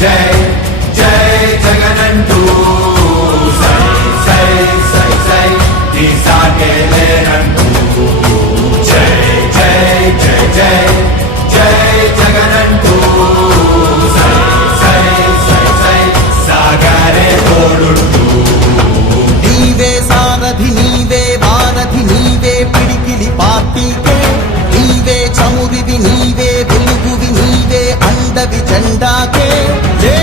day. Pallavi జెండాకే